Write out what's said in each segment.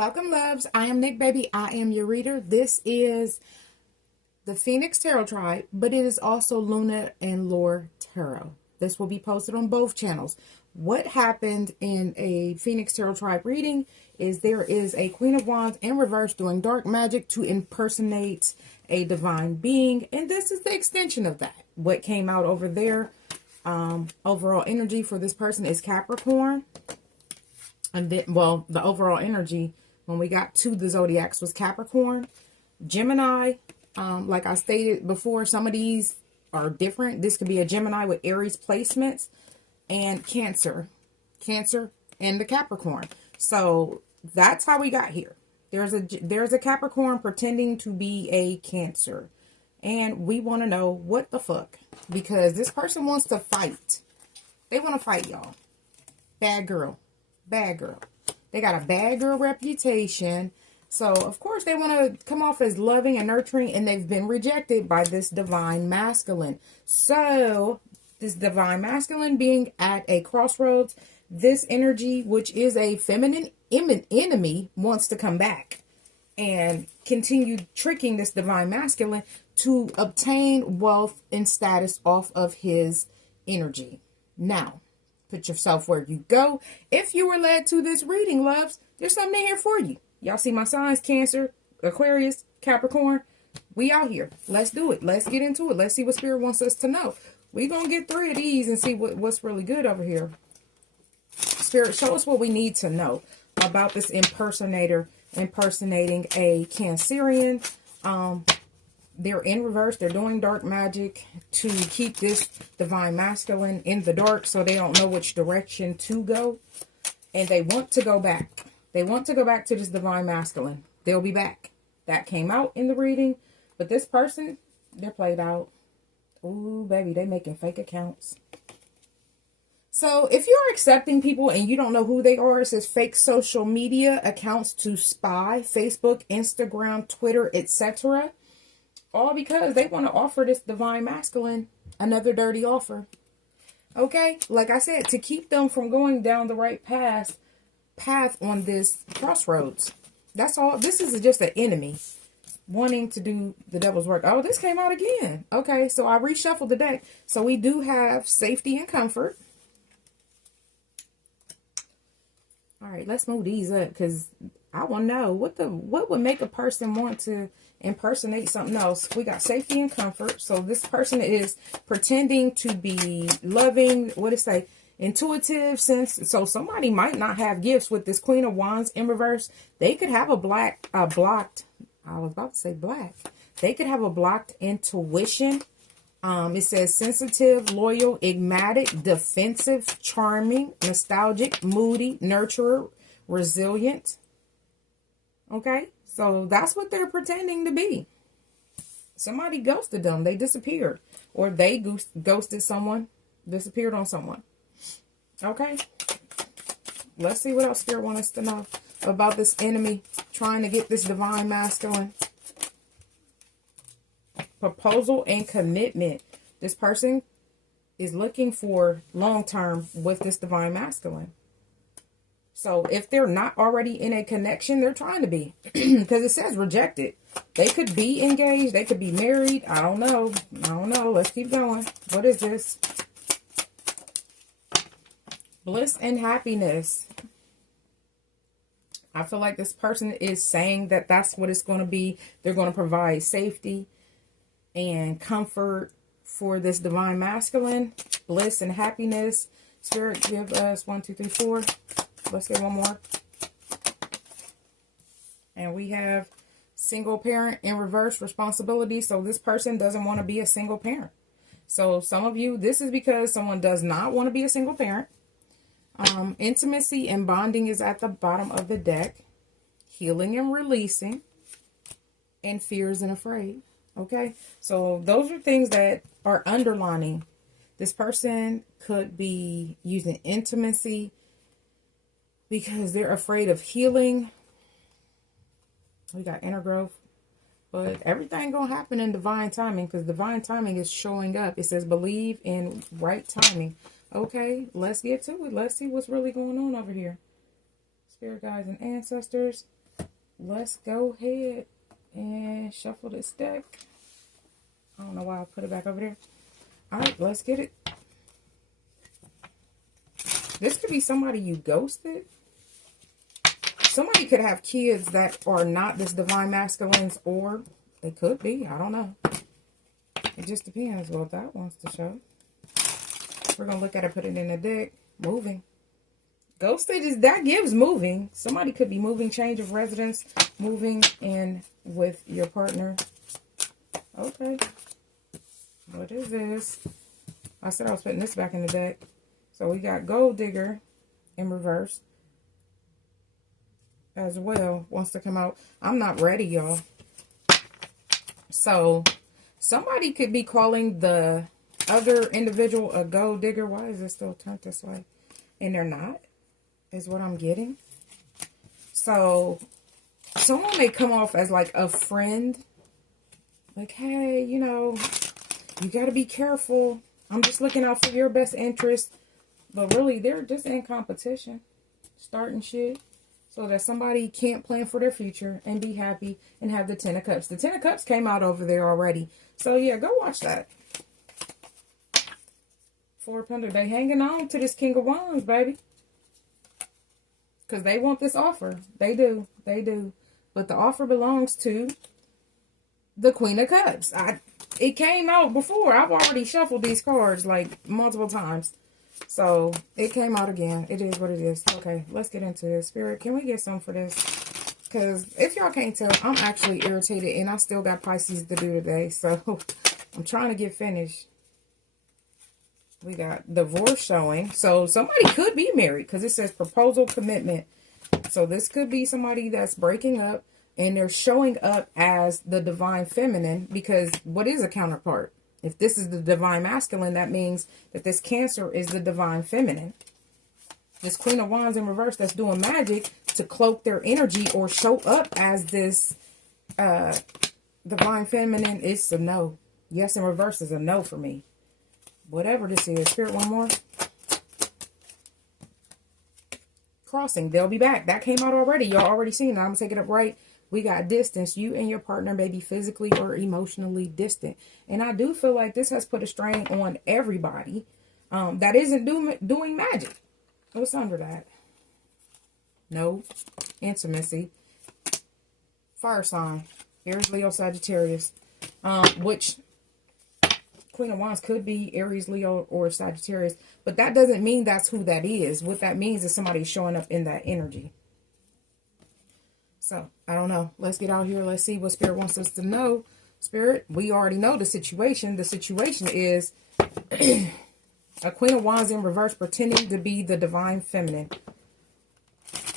Welcome, loves. I am Nicc, baby. I am your reader. This is the Phoenix Tarot Tribe, but it is also Luna and Lore Tarot. This will be posted on both channels. What happened in a Phoenix Tarot Tribe reading is there is a Queen of Wands in reverse doing dark magic to impersonate a divine being, and this is the extension of that. What came out over there, overall energy for this person is Capricorn. And then, well, the overall energy when we got to the zodiacs was Capricorn, Gemini. Like I stated before, some of these are different. This could be a Gemini with Aries placements, and Cancer and the Capricorn. So that's how we got here. There's a Capricorn pretending to be a Cancer, and we want to know what the fuck, because this person wants to fight. They want to fight, y'all. Bad girl. Bad girl. They got a bad girl reputation. So, of course, they want to come off as loving and nurturing, and they've been rejected by this divine masculine. So, this divine masculine being at a crossroads, this energy, which is a feminine enemy, wants to come back and continue tricking this divine masculine to obtain wealth and status off of his energy. Now, put yourself where you go. If you were led to this reading, loves, there's something here for you. Y'all see my signs, Cancer, Aquarius, Capricorn. We out here. Let's do it. Let's get into it. Let's see what Spirit wants us to know. We're going to get 3 of these and see what's really good over here. Spirit, show us what we need to know about this impersonator impersonating a Cancerian. They're in reverse. They're doing dark magic to keep this divine masculine in the dark so they don't know which direction to go. And they want to go back. They want to go back to this divine masculine. They'll be back. That came out in the reading. But this person, they're played out. Ooh, baby, they making fake accounts. So if you're accepting people and you don't know who they are, it says fake social media accounts to spy. Facebook, Instagram, Twitter, etc. All because they want to offer this divine masculine another dirty offer. Okay? Like I said, to keep them from going down the right path on this crossroads. That's all. This is just an enemy wanting to do the devil's work. Oh, this came out again. Okay, so I reshuffled the deck. So we do have safety and comfort. All right, let's move these up because I want to know what would make a person want to impersonate something else. We got safety and comfort. So this person is pretending to be loving, what it say, intuitive sense. So somebody might not have gifts with this Queen of Wands in reverse. They could have a blocked, I was about to say black. They could have a blocked intuition. It says sensitive, loyal, enigmatic, defensive, charming, nostalgic, moody, nurturer, resilient. Okay, so that's what they're pretending to be. Somebody ghosted them. They disappeared. Or they ghosted someone, disappeared on someone. Okay, let's see what else Spirit wants us to know about this enemy trying to get this divine masculine. Proposal and commitment. This person is looking for long-term with this divine masculine. So if they're not already in a connection, they're trying to be. Because it says rejected. They could be engaged. They could be married. I don't know. I don't know. Let's keep going. What is this? Bliss and happiness. I feel like this person is saying that that's what it's going to be. They're going to provide safety and comfort for this divine masculine. Bliss and happiness. Spirit, give us 1, 2, 3, 4. Let's get one more. And we have single parent in reverse responsibility. So this person doesn't want to be a single parent. So some of you, this is because someone does not want to be a single parent. Intimacy and bonding is at the bottom of the deck. Healing and releasing. And fears and afraid. Okay, so those are things that are underlining. This person could be using intimacy because they're afraid of healing. We got inner growth. But everything gonna happen in divine timing because divine timing is showing up. It says believe in right timing. Okay, let's get to it. Let's see what's really going on over here. Spirit guides and ancestors. let's go ahead and shuffle this deck. I don't know why I put it back over there. All right, let's get it. This could be somebody you ghosted. Somebody could have kids that are not this divine masculines, or they could be. I don't know. It just depends what that wants to show. We're going to look at it, put it in the deck. Moving. Ghosted is, that gives moving. Somebody could be moving, change of residence, moving in with your partner. Okay. What is this? I said I was putting this back in the deck. So we got Gold Digger in reverse as well. Wants to come out. I'm not ready, y'all. So somebody could be calling the other individual a gold digger. Why is it still turned this way? And they're not, is what I'm getting. So someone may come off as like a friend. Like, hey, you know, you got to be careful. I'm just looking out for your best interest. But really, they're just in competition. Starting shit. So that somebody can't plan for their future and be happy and have the Ten of Cups. The Ten of Cups came out over there already. So yeah, go watch that. Four of Pentacles. They hanging on to this King of Wands, baby. Because they want this offer. They do. They do. But the offer belongs to the Queen of Cups. It came out before. I've already shuffled these cards like multiple times. So it came out again. It is what it is. Okay, let's get into this. Spirit, can we get some for this? Because if y'all can't tell, I'm actually irritated and I still got Pisces to do today. So I'm trying to get finished. We got divorce showing. So somebody could be married because it says proposal commitment. So this could be somebody that's breaking up and they're showing up as the divine feminine, because what is a counterpart? If this is the divine masculine, that means that this Cancer is the divine feminine. This Queen of Wands in reverse that's doing magic to cloak their energy or show up as this divine feminine is a no. Yes, in reverse is a no for me. Whatever this is. Spirit, one more. Crossing. They'll be back. That came out already. Y'all already seen that. I'm going to take it up right. We got distance. You and your partner may be physically or emotionally distant. And I do feel like this has put a strain on everybody that isn't doing magic. What's under that? No. Intimacy. Fire sign. Aries, Leo, Sagittarius. Which Queen of Wands could be Aries, Leo, or Sagittarius. But that doesn't mean that's who that is. What that means is somebody showing up in that energy. So, I don't know. Let's get out here. Let's see what Spirit wants us to know. Spirit, we already know the situation. The situation is a Queen of Wands in reverse pretending to be the divine feminine.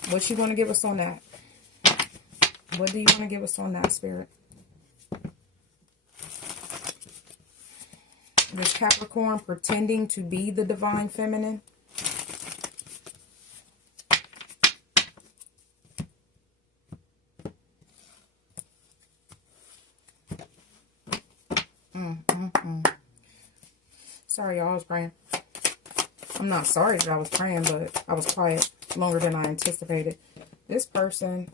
What you want to give us on that? What do you want to give us on that, Spirit? This Capricorn pretending to be the divine feminine. Sorry, y'all, I was praying. I'm not sorry that I was praying, but I was quiet longer than I anticipated. This person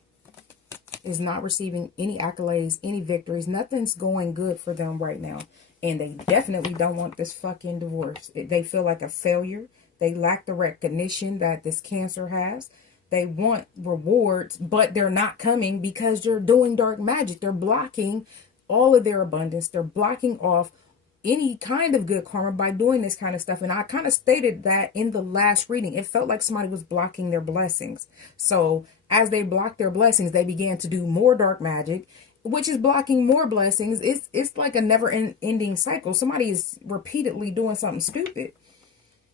is not receiving any accolades, any victories. Nothing's going good for them right now. And they definitely don't want this fucking divorce. They feel like a failure. They lack the recognition that this Cancer has. They want rewards, but they're not coming because they're doing dark magic. They're blocking all of their abundance. They're blocking off any kind of good karma by doing this kind of stuff. And I kind of stated that in the last reading. It felt like somebody was blocking their blessings. So as they blocked their blessings, they began to do more dark magic, which is blocking more blessings. It's like a never-ending cycle. Somebody is repeatedly doing something stupid.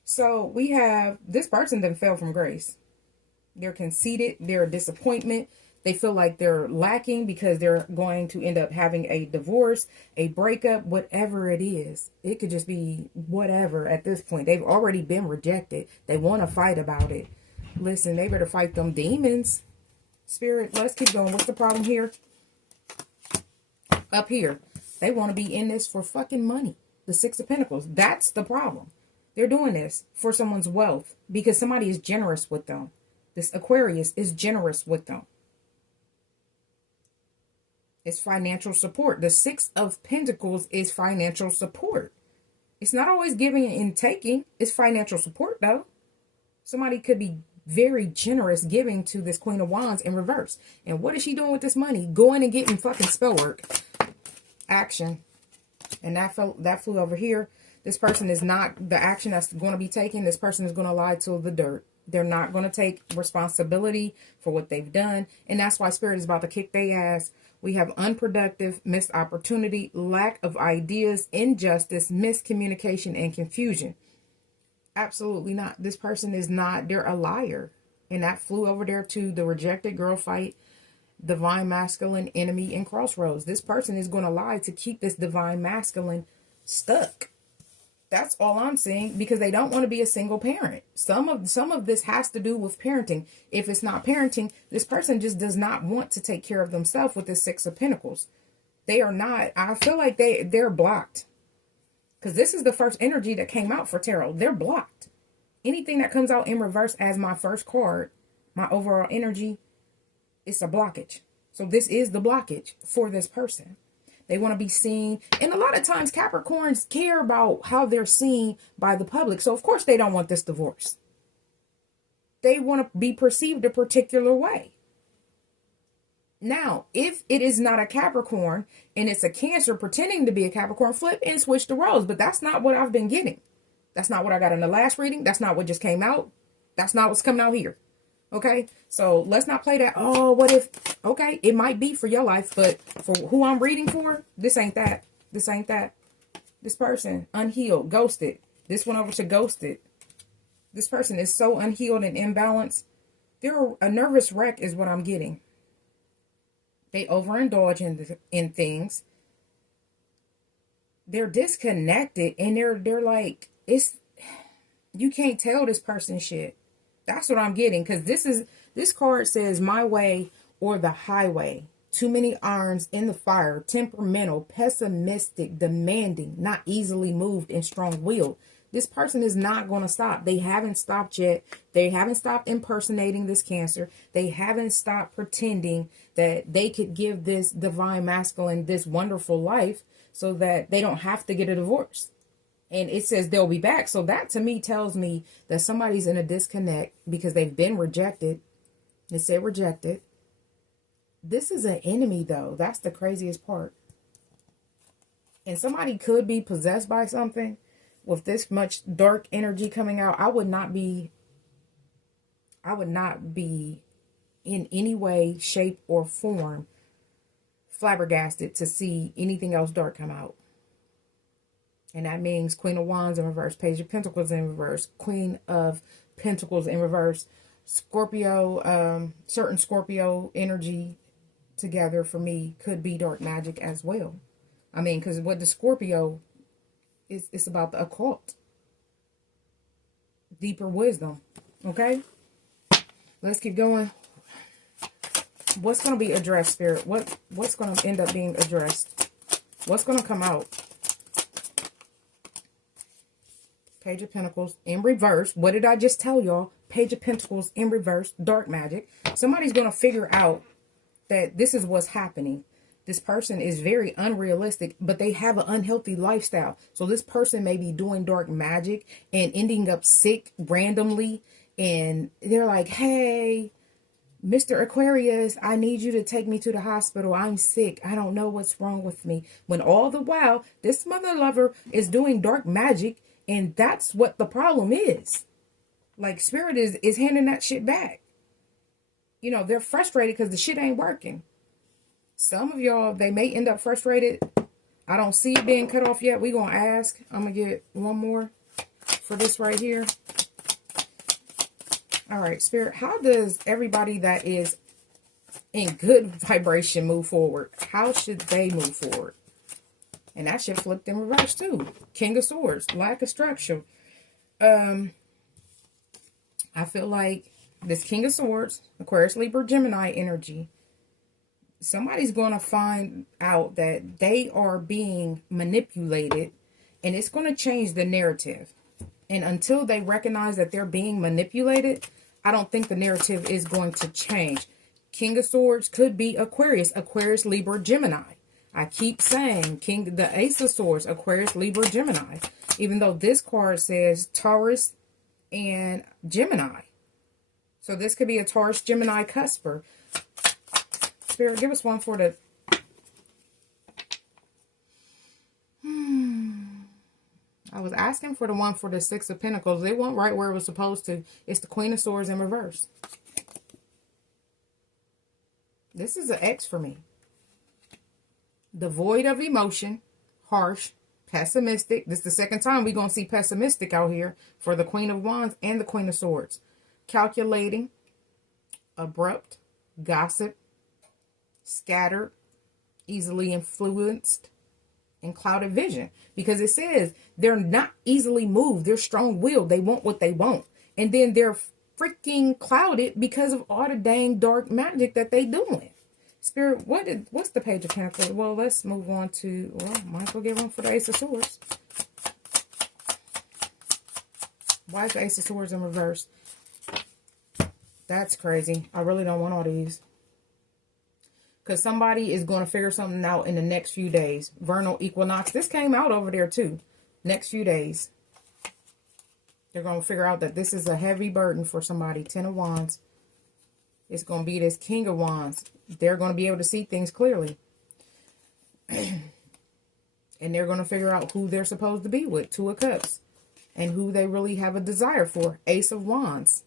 So we have this person that fell from grace. They're conceited. They're a disappointment. They feel like they're lacking because they're going to end up having a divorce, a breakup, whatever it is. It could just be whatever at this point. They've already been rejected. They want to fight about it. Listen, they better fight them demons. Spirit, let's keep going. What's the problem here? Up here. They want to be in this for fucking money. The Six of Pentacles. That's the problem. They're doing this for someone's wealth because somebody is generous with them. This Aquarius is generous with them. It's financial support. The Six of Pentacles is financial support. It's not always giving and taking. It's financial support, though. Somebody could be very generous giving to this Queen of Wands in reverse. And what is she doing with this money? Going and getting fucking spell work. Action. And that flew over here. This person is not the action that's going to be taken. This person is going to lie to the dirt. They're not going to take responsibility for what they've done. And that's why Spirit is about to kick their ass. We have unproductive, missed opportunity, lack of ideas, injustice, miscommunication, and confusion. Absolutely not. This person is not. They're a liar. And that flew over there to the rejected girl fight, divine masculine, enemy, and crossroads. This person is going to lie to keep this divine masculine stuck. That's all I'm seeing, because they don't want to be a single parent. Some of this has to do with parenting. If it's not parenting, this person just does not want to take care of themselves with this Six of Pentacles. They are not. I feel like they're blocked. Because this is the first energy that came out for tarot. They're blocked. Anything that comes out in reverse as my first card, my overall energy, it's a blockage. So this is the blockage for this person. They want to be seen. And a lot of times Capricorns care about how they're seen by the public. So of course they don't want this divorce. They want to be perceived a particular way. Now, if it is not a Capricorn and it's a Cancer pretending to be a Capricorn, flip and switch the roles. But that's not what I've been getting. That's not what I got in the last reading. That's not what just came out. That's not what's coming out here. Okay, so let's not play that. Oh, what if? Okay, it might be for your life, but for who I'm reading for, this ain't that. This ain't that. This person, unhealed, ghosted. This one over to ghosted. This person is so unhealed and imbalanced. They're a nervous wreck is what I'm getting. They overindulge in things. They're disconnected, and they're like, you can't tell this person shit. That's what I'm getting, because this card says my way or the highway. Too many irons in the fire, temperamental, pessimistic, demanding, not easily moved, and strong-willed. This person is not going to stop. They haven't stopped yet. They haven't stopped impersonating this Cancer. They haven't stopped pretending that they could give this divine masculine this wonderful life so that they don't have to get a divorce. And it says they'll be back. So that to me tells me that somebody's in a disconnect because they've been rejected. It said rejected. This is an enemy, though. That's the craziest part. And somebody could be possessed by something. With this much dark energy coming out, I would not be in any way, shape, or form flabbergasted to see anything else dark come out. And that means Queen of Wands in reverse, Page of Pentacles in reverse, Queen of Pentacles in reverse, Scorpio, certain Scorpio energy together for me could be dark magic as well. I mean, because what the Scorpio is, it's about the occult. Deeper wisdom. Okay? Let's keep going. What's going to be addressed, Spirit? What's going to end up being addressed? What's going to come out? Page of Pentacles in reverse. What did I just tell y'all? Page of Pentacles in reverse. Dark magic. Somebody's going to figure out that this is what's happening. This person is very unrealistic, but they have an unhealthy lifestyle. So this person may be doing dark magic and ending up sick randomly. And they're like, hey, Mr. Aquarius, I need you to take me to the hospital. I'm sick. I don't know what's wrong with me. When all the while, this mother lover is doing dark magic. And that's what the problem is. Like, Spirit is handing that shit back. You know, they're frustrated because the shit ain't working. Some of y'all, they may end up frustrated. I don't see it being cut off yet. We're going to ask. I'm going to get one more for this right here. All right, Spirit, how does everybody that is in good vibration move forward? How should they move forward? And that shit flipped in reverse too. King of Swords, lack of structure. I feel like this King of Swords, Aquarius, Libra, Gemini energy, somebody's going to find out that they are being manipulated, and it's going to change the narrative. And until they recognize that they're being manipulated, I don't think the narrative is going to change. King of Swords could be Aquarius, Aquarius, Libra, Gemini. I keep saying the Ace of Swords, Aquarius, Libra, Gemini. Even though this card says Taurus and Gemini. So this could be a Taurus, Gemini cusper. Spirit, give us one for the... I was asking for the one for the Six of Pentacles. It went right where it was supposed to. It's the Queen of Swords in reverse. This is an X for me. Devoid of emotion, harsh, pessimistic. This is the second time we're going to see pessimistic out here for the Queen of Wands and the Queen of Swords. Calculating, abrupt, gossip, scattered, easily influenced, and clouded vision. Because it says they're not easily moved. They're strong-willed. They want what they want. And then they're freaking clouded because of all the dang dark magic that they doing. Spirit, what's the Page of Pentacles? Well, let's move on to, well, might as well get one for the Ace of Swords. Why is the Ace of Swords in reverse? That's crazy. I really don't want all these. Because somebody is going to figure something out in the next few days. Vernal equinox. This came out over there too. Next few days. They're going to figure out that this is a heavy burden for somebody. Ten of Wands. It's going to be this King of Wands. They're going to be able to see things clearly. And they're going to figure out who they're supposed to be with. Two of Cups. And who they really have a desire for. Ace of Wands.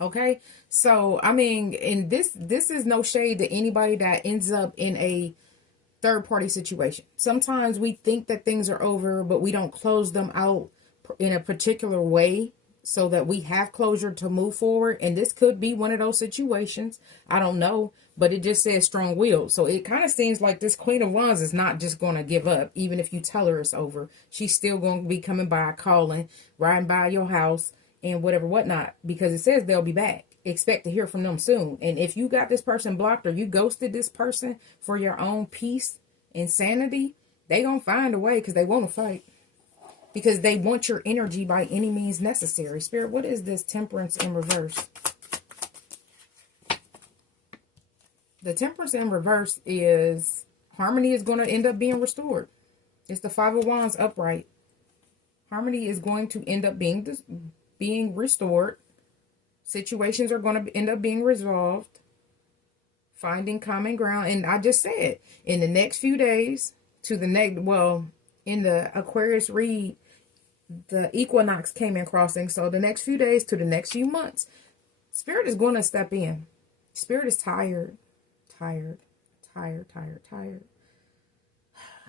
Okay, so I mean, and this is no shade to anybody that ends up in a third-party situation. Sometimes we think that things are over, but we don't close them out in a particular way so that we have closure to move forward. And this could be one of those situations. I don't know, but it just says strong-willed. So it kind of seems like this Queen of Wands is not just going to give up, even if you tell her it's over. She's still going to be coming by, calling, riding by your house, and whatever, whatnot, because it says they'll be back. Expect to hear from them soon. And if you got this person blocked or you ghosted this person for your own peace and sanity, they gonna find a way because they want to fight. Because they want your energy by any means necessary. Spirit, what is this Temperance in reverse? The Temperance in reverse is harmony is going to end up being restored. It's the Five of Wands upright. Harmony is going to end up being restored. Situations are going to end up being resolved. Finding common ground. And I just said, in the next few days to the next, well, in the Aquarius read, the equinox came in crossing. So the next few days to the next few months, Spirit is going to step in. Spirit is tired. Tired.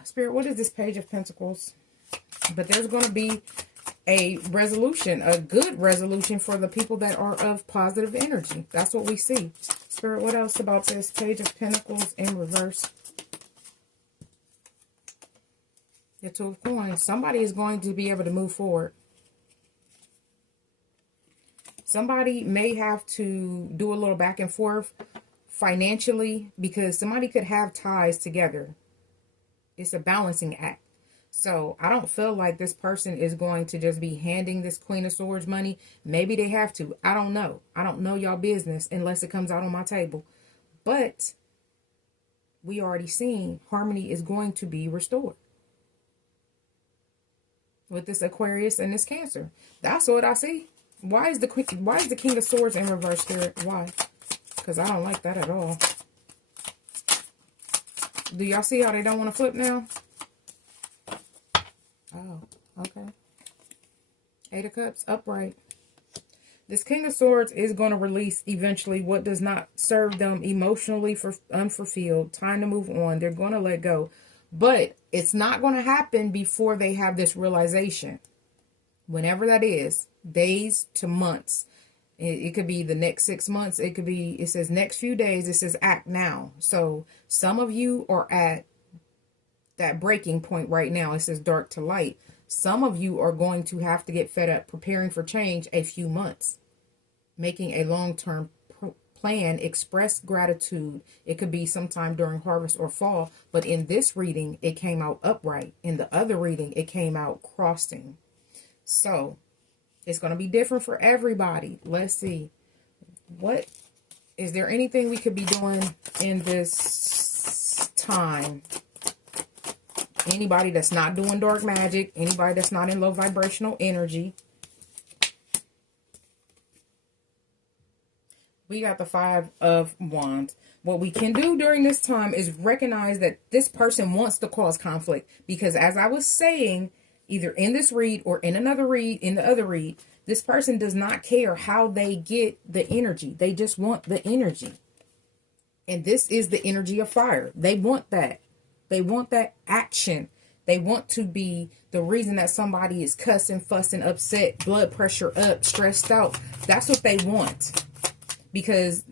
Spirit, what is this Page of Pentacles? But there's going to be a resolution, a good resolution for the people that are of positive energy. That's what we see. Spirit, what else about this Page of Pentacles in reverse? The Two of Coins. Somebody is going to be able to move forward. Somebody may have to do a little back and forth financially because somebody could have ties together. It's a balancing act. So I don't feel like this person is going to just be handing this Queen of Swords money. Maybe they have to. I don't know. I don't know y'all business unless it comes out on my table. But we already seen harmony is going to be restored with this Aquarius and this Cancer. That's what I see. Why is the King of Swords in reverse, Spirit? Why? Because I don't like that at all. Do y'all see how they don't want to flip now? Oh, okay. Eight of Cups, upright. This King of Swords is going to release eventually what does not serve them emotionally for unfulfilled. Time to move on. They're going to let go. But it's not going to happen before they have this realization. Whenever that is, days to months. It could be the next 6 months. It could be, it says next few days. It says act now. So some of you are at that breaking point right now. It says dark to light. Some of you are going to have to get fed up preparing for change a few months. Making a long-term plan. Express gratitude. It could be sometime during harvest or fall. But in this reading, it came out upright. In the other reading, it came out crossing. So it's going to be different for everybody. Let's see. What Is there anything we could be doing in this time? Anybody that's not doing dark magic, anybody that's not in low vibrational energy. We got the 5 of Wands. What we can do during this time is recognize that this person wants to cause conflict. Because as I was saying, either in this read or in another read, in the other read, this person does not care how they get the energy. They just want the energy. And this is the energy of fire. They want that. They want that action. They want to be the reason that somebody is cussing, fussing, upset, blood pressure up, stressed out. That's what they want. Because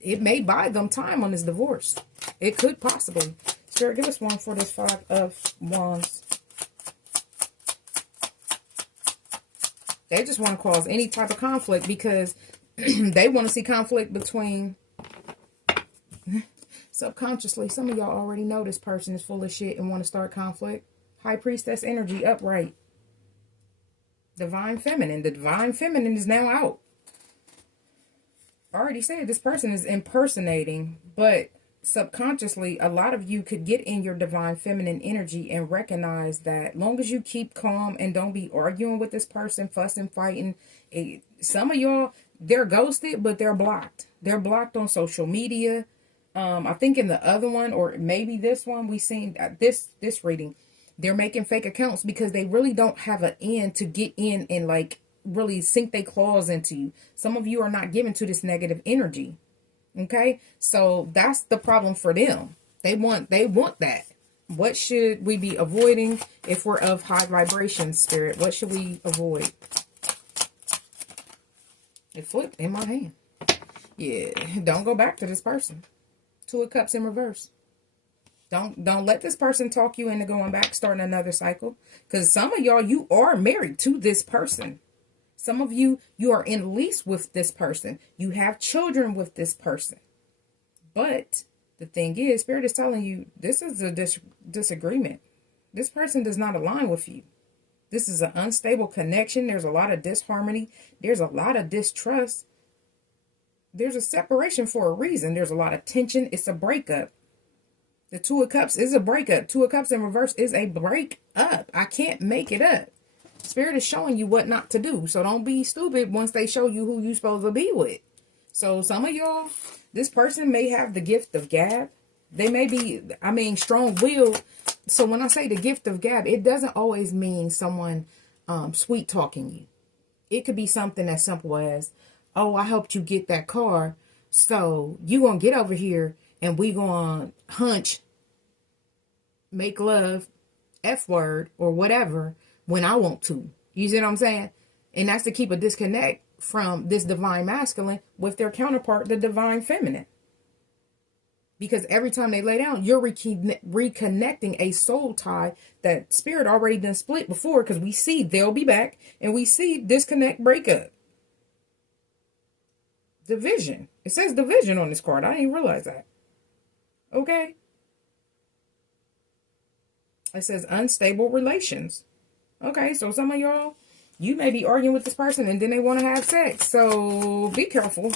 it may buy them time on this divorce. It could possibly. Spirit, give us one for this 5 of Wands. They just want to cause any type of conflict because they want to see conflict between... Subconsciously, some of y'all already know this person is full of shit and want to start conflict. High Priestess energy, upright. Divine Feminine. The Divine Feminine is now out. I already said this person is impersonating, but subconsciously, a lot of you could get in your Divine Feminine energy and recognize that long as you keep calm and don't be arguing with this person, fussing, fighting. Some of y'all, they're ghosted, but they're blocked. They're blocked on social media. I think in the other one, or maybe this one, we seen this reading, they're making fake accounts because they really don't have an end to get in and like really sink their claws into you. Some of you are not given to this negative energy. Okay, so that's the problem for them. They want that. What should we be avoiding if we're of high vibration, Spirit? What should we avoid? It flipped in my hand. Yeah, don't go back to this person. 2 of Cups in reverse. Don't let this person talk you into going back, starting another cycle. Because some of y'all, you are married to this person. Some of you, you are in lease with this person. You have children with this person. But the thing is, Spirit is telling you, this is a disagreement. This person does not align with you. This is an unstable connection. There's a lot of disharmony. There's a lot of distrust. There's a separation for a reason. There's a lot of tension. It's a breakup. The 2 of Cups is a breakup. 2 of Cups in reverse is a breakup. I can't make it up. Spirit is showing you what not to do. So don't be stupid once they show you who you're supposed to be with. So some of y'all, this person may have the gift of gab. They may be, strong-willed. So when I say the gift of gab, it doesn't always mean someone sweet-talking you. It could be something as simple as, oh, I helped you get that car, so you gonna get over here and we gonna hunch, make love, F word, or whatever when I want to. You see what I'm saying? And that's to keep a disconnect from this divine masculine with their counterpart, the divine feminine. Because every time they lay down, you're reconnecting a soul tie that Spirit already done split before, because we see they'll be back and we see disconnect, breakup. Division. It says division on this card. I didn't realize that. Okay. It says unstable relations. Okay, so some of y'all, you may be arguing with this person and then they want to have sex. So be careful.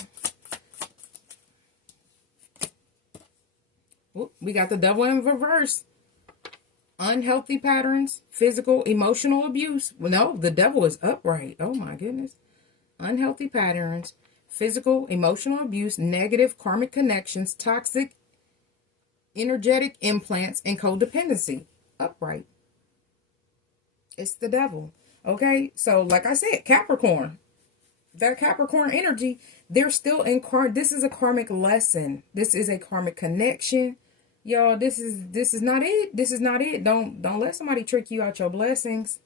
Ooh, we got the Devil in reverse. Unhealthy patterns, physical, emotional abuse. Well, no, the Devil is upright. Oh my goodness. Unhealthy patterns, physical, emotional abuse, negative karmic connections, toxic, energetic implants, and codependency. Upright. It's the Devil. Okay, so like I said, Capricorn. That Capricorn energy, they're still in this is a karmic lesson. This is a karmic connection. Y'all, this is not it. This is not it. Don't let somebody trick you out your blessings.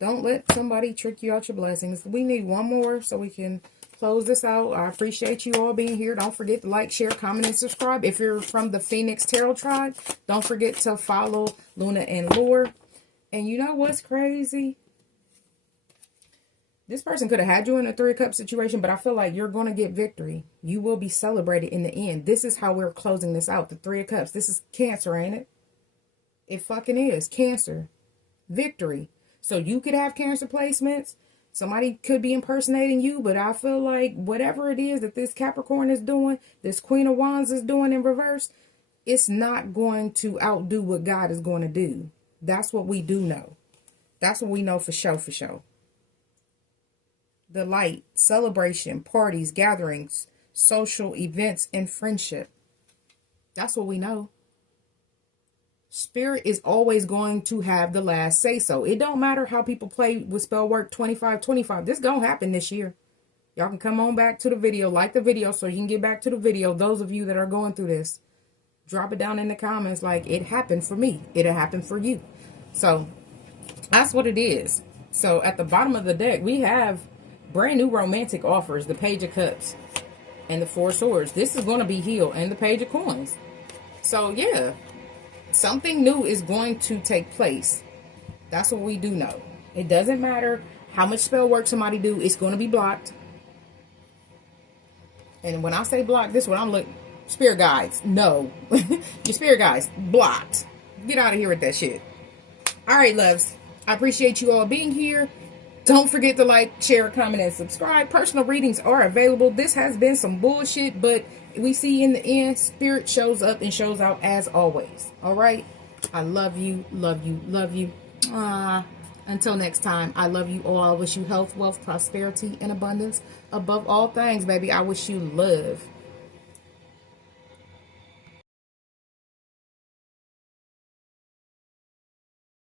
Don't let somebody trick you out your blessings. We need one more so we can close this out. I appreciate you all being here. Don't forget to like, share, comment, and subscribe. If you're from the Phoenix Tarot Tribe, don't forget to follow Luna and Lore. And you know what's crazy? This person could have had you in a 3 of Cups situation, but I feel like you're going to get victory. You will be celebrated in the end. This is how we're closing this out. The 3 of Cups. This is Cancer, ain't it? It fucking is. Cancer. Victory. So you could have Cancer placements. Somebody could be impersonating you, but I feel like whatever it is that this Capricorn is doing, this Queen of Wands is doing in reverse, it's not going to outdo what God is going to do. That's what we do know. That's what we know for sure, for sure. The light, celebration, parties, gatherings, social events, and friendship. That's what we know. Spirit is always going to have the last say so. It don't matter how people play with spell work 25-25. This gonna happen this year. Y'all can come on back to the video, like the video so you can get back to the video. Those of you that are going through this, drop it down in the comments like it happened for me. It'll happen for you. So that's what it is. So at the bottom of the deck, we have brand new romantic offers, the Page of Cups and the Four Swords. This is going to be healed, and the Page of Coins. So yeah, something new is going to take place. That's what we do know. It doesn't matter how much spell work somebody do, it's going to be blocked. And when I say blocked, this is what I'm looking. Spirit guides, no. Your spirit guides, blocked. Get out of here with that shit. All right, loves. I appreciate you all being here. Don't forget to like, share, comment, and subscribe. Personal readings are available. This has been some bullshit, but we see in the end, Spirit shows up and shows out as always. All right? I love you, love you, love you. Until next time, I love you all. I wish you health, wealth, prosperity, and abundance. Above all things, baby, I wish you love.